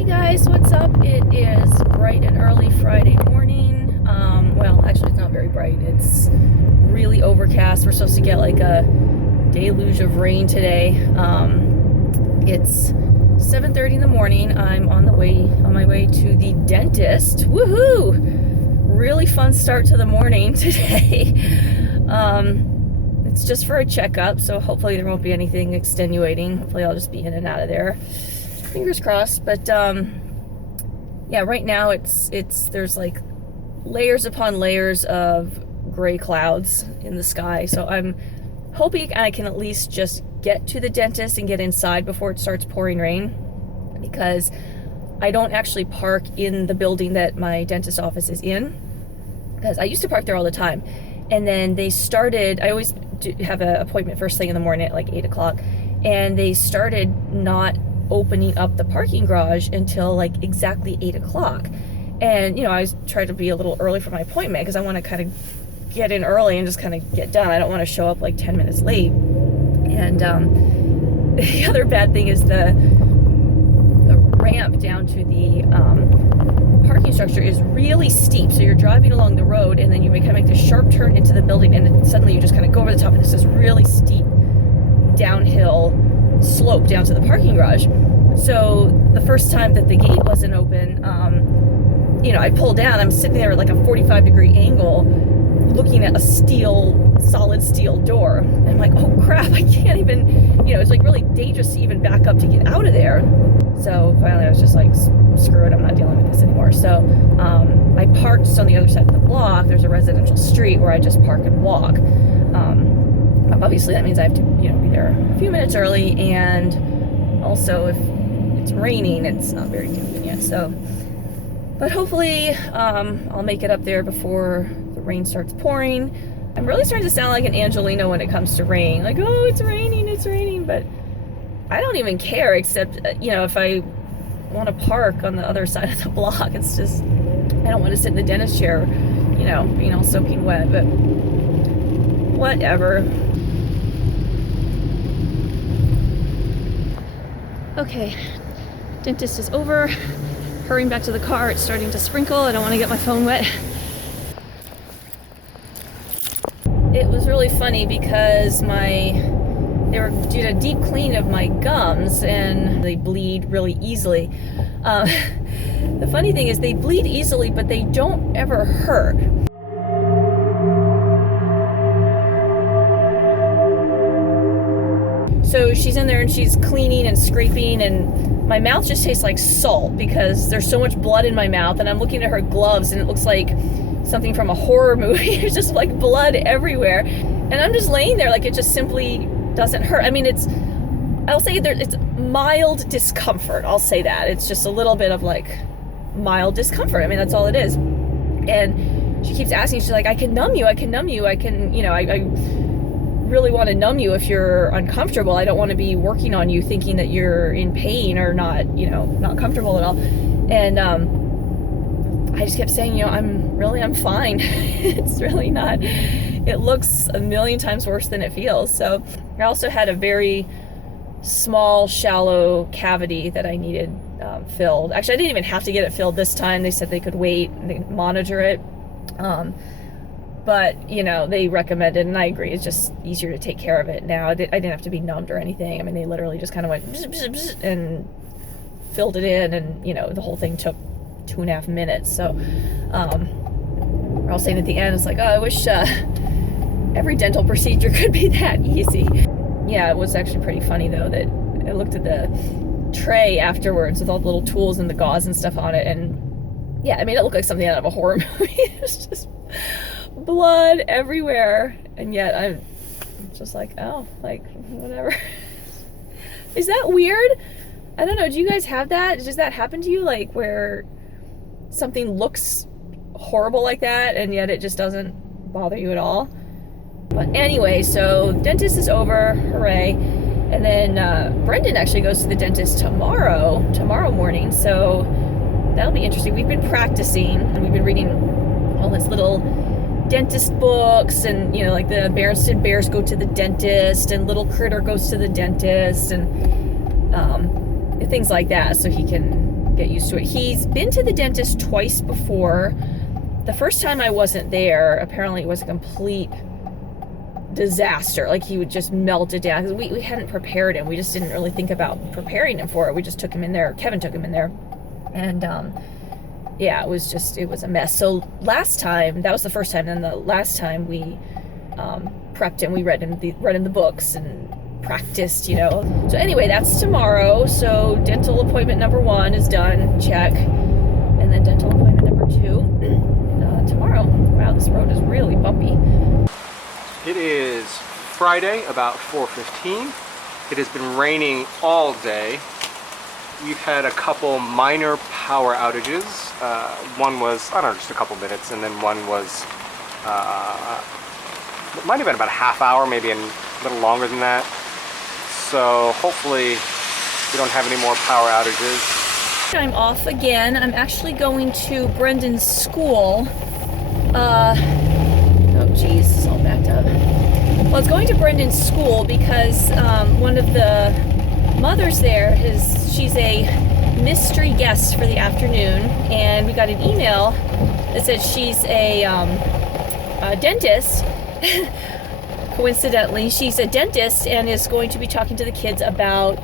Hey guys, what's up? It is bright and early Friday morning. Well, actually it's not very bright. It's really overcast. We're supposed to get like a deluge of rain today. It's 7:30 in the morning. I'm on my way to the dentist. Woohoo! Really fun start to the morning today. It's just for a checkup, so hopefully there won't be anything extenuating. Hopefully I'll just be in and out of there. Fingers crossed. But yeah, right now there's like layers upon layers of gray clouds in the sky, so I'm hoping I can at least just get to the dentist and get inside before it starts pouring rain, because I don't actually park in the building that my dentist office is in, because I used to park there all the time, and then they started, I always have an appointment first thing in the morning at like 8 o'clock, and they started not opening up the parking garage until like exactly 8 o'clock. And you know, I try to be a little early for my appointment because I want to kind of get in early and just kind of get done. I don't want to show up like 10 minutes late. And the other bad thing is the ramp down to the parking structure is really steep. So you're driving along the road and then you kind of make this sharp turn into the building, and then suddenly you just kind of go over the top and it's this really steep downhill slope down to the parking garage. So the first time that the gate wasn't open, you know, I pulled down, I'm sitting there at like a 45-degree angle looking at a solid steel door. And I'm like, oh crap, I can't even, you know, it's like really dangerous to even back up to get out of there. So finally I was just like, screw it, I'm not dealing with this anymore. So I parked just on the other side of the block. There's a residential street where I just park and walk. Obviously that means I have to, you know, be there a few minutes early, and also if it's raining, it's not very convenient. So, but hopefully I'll make it up there before the rain starts pouring. I'm really starting to sound like an Angelino when it comes to rain. Like, oh, it's raining, but I don't even care, except, you know, if I want to park on the other side of the block, it's just, I don't want to sit in the dentist chair, you know, being all soaking wet, but whatever. Okay, dentist is over. Hurrying back to the car, it's starting to sprinkle. I don't want to get my phone wet. It was really funny because they were doing a deep clean of my gums and they bleed really easily. The funny thing is they bleed easily, but they don't ever hurt. So she's in there and she's cleaning and scraping, and my mouth just tastes like salt because there's so much blood in my mouth, and I'm looking at her gloves and it looks like something from a horror movie. There's just like blood everywhere. And I'm just laying there like it just simply doesn't hurt. I mean, I'll say it's mild discomfort. I'll say that. It's just a little bit of like mild discomfort. I mean, that's all it is. And she keeps asking, she's like, I can numb you, I can, you know, I really want to numb you if you're uncomfortable. I don't want to be working on you thinking that you're in pain or not, you know, not comfortable at all. And I just kept saying, you know, I'm fine. It's really not, it looks a million times worse than it feels. So I also had a very small, shallow cavity that I needed filled. Actually, I didn't even have to get it filled this time. They said they could wait and they'd monitor it. But, you know, they recommended, and I agree, it's just easier to take care of it now. I didn't have to be numbed or anything. I mean, they literally just kind of went bzz, bzz, bzz, and filled it in, and, you know, the whole thing took 2.5 minutes. So, we're all saying at the end, it's like, oh, I wish every dental procedure could be that easy. Yeah, it was actually pretty funny, though, that I looked at the tray afterwards with all the little tools and the gauze and stuff on it, and, yeah, I made it look like something out of a horror movie. It was just blood everywhere, and yet I'm just like, oh, like, whatever. Is that weird? I don't know, do you guys have that? Does that happen to you, like, where something looks horrible like that and yet it just doesn't bother you at all? But anyway, so dentist is over, hooray. And then Brendan actually goes to the dentist tomorrow morning, so that'll be interesting. We've been practicing and we've been reading all this little dentist books, and you know, like the Berenstain Bears go to the dentist and Little Critter goes to the dentist, and things like that, so he can get used to it. He's been to the dentist twice before. The first time I wasn't there, apparently it was a complete disaster. Like, he would just melt it down, because we hadn't prepared him. We just didn't really think about preparing him for it. We just took him in there. Kevin took him in there, and yeah, it was a mess. So last time, that was the first time. Then the last time we prepped him, we read him the books and practiced, you know. So anyway, that's tomorrow. So dental appointment number 1 is done, check, and then dental appointment number 2 tomorrow. Wow, this road is really bumpy. It is Friday, about 4:15. It has been raining all day. We've had a couple minor power outages. One was, I don't know, just a couple minutes, and then one was, it might have been about a half hour, maybe a little longer than that. So hopefully we don't have any more power outages. I'm off again. I'm actually going to Brendan's school. Oh geez, it's all backed up. Well, I was going to Brendan's school because one of the mothers there, she's a mystery guest for the afternoon, and we got an email that said she's a dentist. Coincidentally, she's a dentist and is going to be talking to the kids about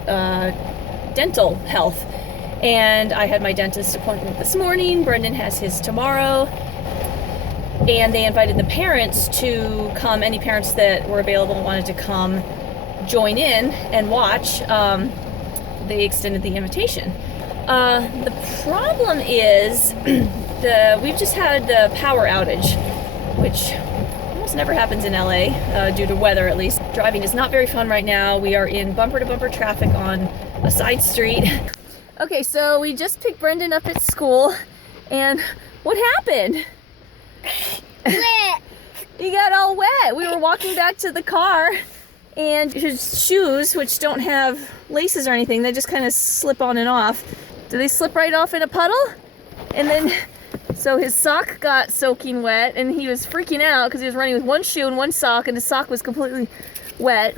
dental health. And I had my dentist appointment this morning. Brendan has his tomorrow. And they invited the parents to come, any parents that were available and wanted to come join in and watch. They extended the invitation. The problem is we've just had the power outage, which almost never happens in LA, due to weather at least. Driving is not very fun right now. We are in bumper-to-bumper traffic on a side street. Okay, so we just picked Brendan up at school, and what happened? Wet. He got all wet. We were walking back to the car, and his shoes, which don't have laces or anything, they just kind of slip on and off. Do they slip right off in a puddle? And then, so his sock got soaking wet, and he was freaking out because he was running with one shoe and one sock, and the sock was completely wet.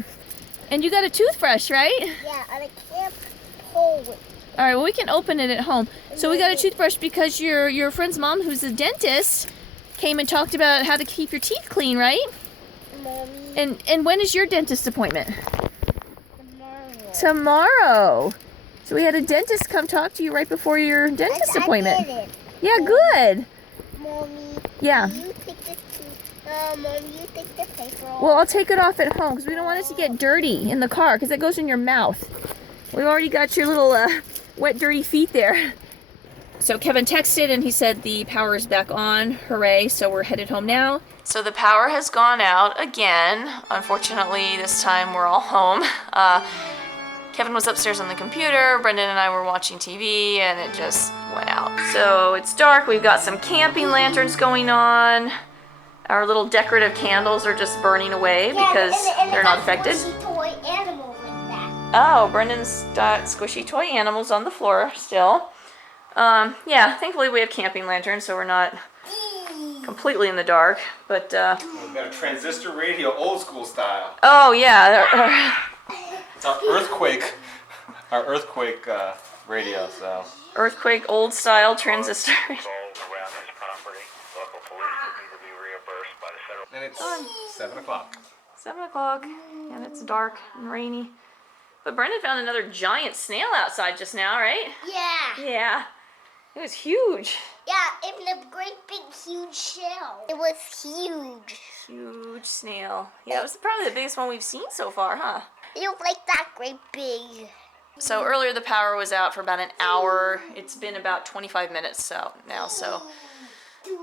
And you got a toothbrush, right? Yeah, and I can't hold it. All right, well, we can open it at home. So we got a toothbrush because your friend's mom, who's a dentist, came and talked about how to keep your teeth clean, right? Mommy. And when is your dentist appointment? Tomorrow. Tomorrow. So we had a dentist come talk to you right before your dentist appointment. I did it. Yeah, good. Mommy. Yeah. You take the Mommy, you take the paper off. Well, I'll take it off at home because we don't want it to get dirty in the car because it goes in your mouth. We've already got your little wet, dirty feet there. So Kevin texted and he said the power is back on. Hooray. So we're headed home now. So the power has gone out again. Unfortunately, this time we're all home. Kevin was upstairs on the computer. Brendan and I were watching TV and it just went out. So it's dark. We've got some camping lanterns going on. Our little decorative candles are just burning away because they're not affected. Squishy toy animals in that. Oh, Brendan's got squishy toy animals on the floor still. Yeah, thankfully we have camping lanterns, so we're not completely in the dark. But We've got a transistor radio, old school style. oh yeah, It's our earthquake radio. So earthquake old style transistor. and it's 7 o'clock. 7 o'clock, and it's dark and rainy. But Brendan found another giant snail outside just now, right? Yeah. Yeah, it was huge. Yeah, in a great big huge shell. It was huge. Huge snail. Yeah, it was probably the biggest one we've seen so far, huh? It looked like that great big. So earlier the power was out for about an hour. It's been about 25 minutes now, so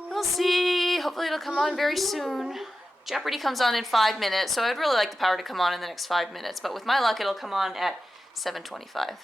we'll see. Hopefully it'll come on very soon. Jeopardy comes on in 5 minutes, so I'd really like the power to come on in the next 5 minutes, but with my luck it'll come on at 7:25.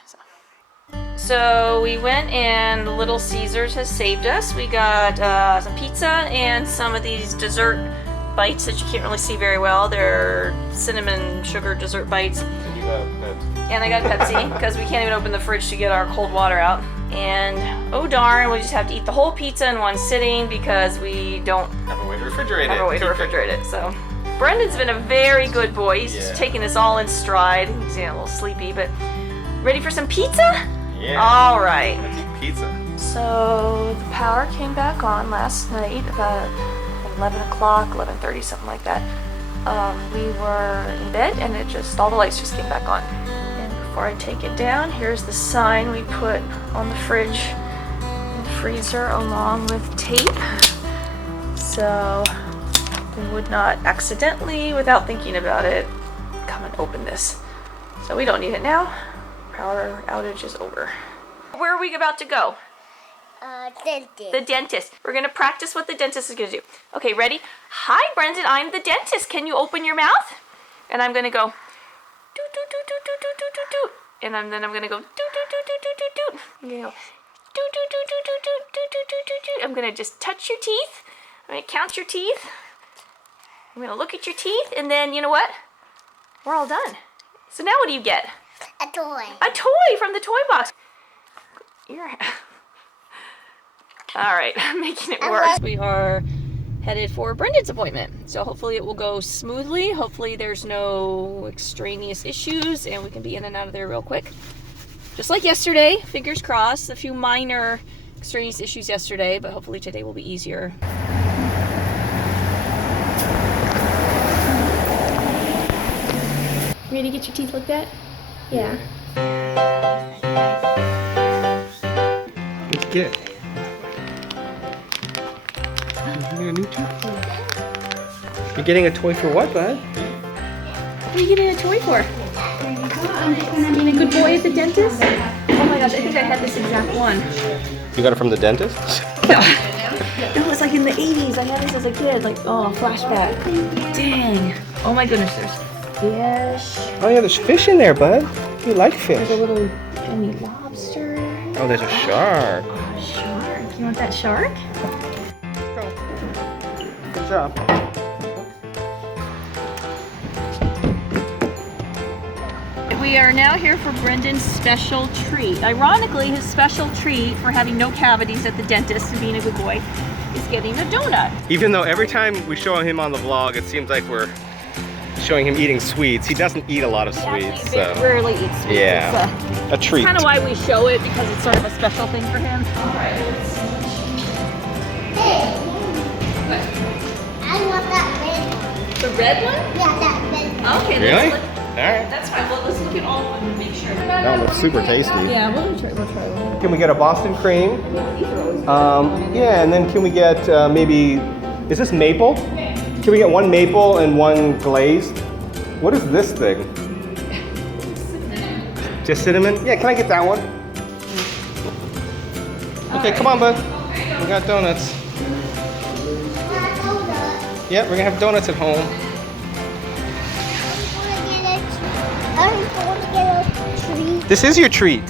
So we went and Little Caesars has saved us. We got some pizza and some of these dessert bites that you can't really see very well. They're cinnamon sugar dessert bites. And you got Pepsi. And I got Pepsi because we can't even open the fridge to get our cold water out. And oh darn, we just have to eat the whole pizza in one sitting because we don't Have a way to refrigerate have a way to refrigerate it. So Brendan's been a very good boy. He's just taking this all in stride. He's getting a little sleepy, but ready for some pizza? Yeah. All right. Let's eat pizza. So the power came back on last night about 11 o'clock, 11:30, something like that. We were in bed and all the lights just came back on. And before I take it down, here's the sign we put on the fridge and freezer along with tape. So we would not accidentally, without thinking about it, come and open this. So we don't need it now. Power outage is over. Where are we about to go? Dentist. The dentist. We're gonna practice what the dentist is gonna do. Okay, ready? Hi, Brendan, I'm the dentist. Can you open your mouth? And I'm gonna go doot doot doot doot doot doot doot doot doot. And then I'm gonna go doot doot doot doot doot doot doot. I'm gonna go doot doot doot doot doot doot doot doot doot doot doot. I'm gonna just touch your teeth. I'm gonna count your teeth. I'm gonna look at your teeth, and then you know what? We're all done. So now what do you get? A toy. A toy from the toy box. All right, I'm making it worse. We are headed for Brendan's appointment. So hopefully it will go smoothly. Hopefully there's no extraneous issues and we can be in and out of there real quick. Just like yesterday, fingers crossed. A few minor extraneous issues yesterday, but hopefully today will be easier. Ready to get your teeth looked at? Yeah. Let's get it. You get a new toy? You're getting a toy for what, bud? What are you getting a toy for? Being a good boy at the dentist? Oh my gosh, I think I had this exact one. You got it from the dentist? No, it was like in the 80s. I had this as a kid. Like, oh, flashback. Dang. Oh my goodness, there's fish. Oh yeah, there's fish in there, bud. You like fish. There's a little tiny lobster. Oh, there's a shark. Oh, shark. You want that shark? Good job. We are now here for Brendan's special treat. Ironically, his special treat for having no cavities at the dentist and being a good boy is getting a donut. Even though every time we show him on the vlog, it seems like we're showing him eating sweets. He doesn't eat a lot of sweets, He so rarely eats sweets. yeah, a treat. Kind of why we show it, because it's sort of a special thing for him. Hey. I want that red one. The red one? Yeah, that red one. Okay, Really? let's look. All right. That's fine. Well, let's look at all of them and make sure. That looks super tasty. Yeah, we'll try one. Can we get a Boston cream? These are always Yeah, and then can we get maybe, is this maple? Can we get one maple and one glazed? What is this thing? Just cinnamon? Yeah, can I get that one? Okay, come on, bud. We got donuts. Yeah, we're gonna have donuts at home. I want to get a treat. This is your treat.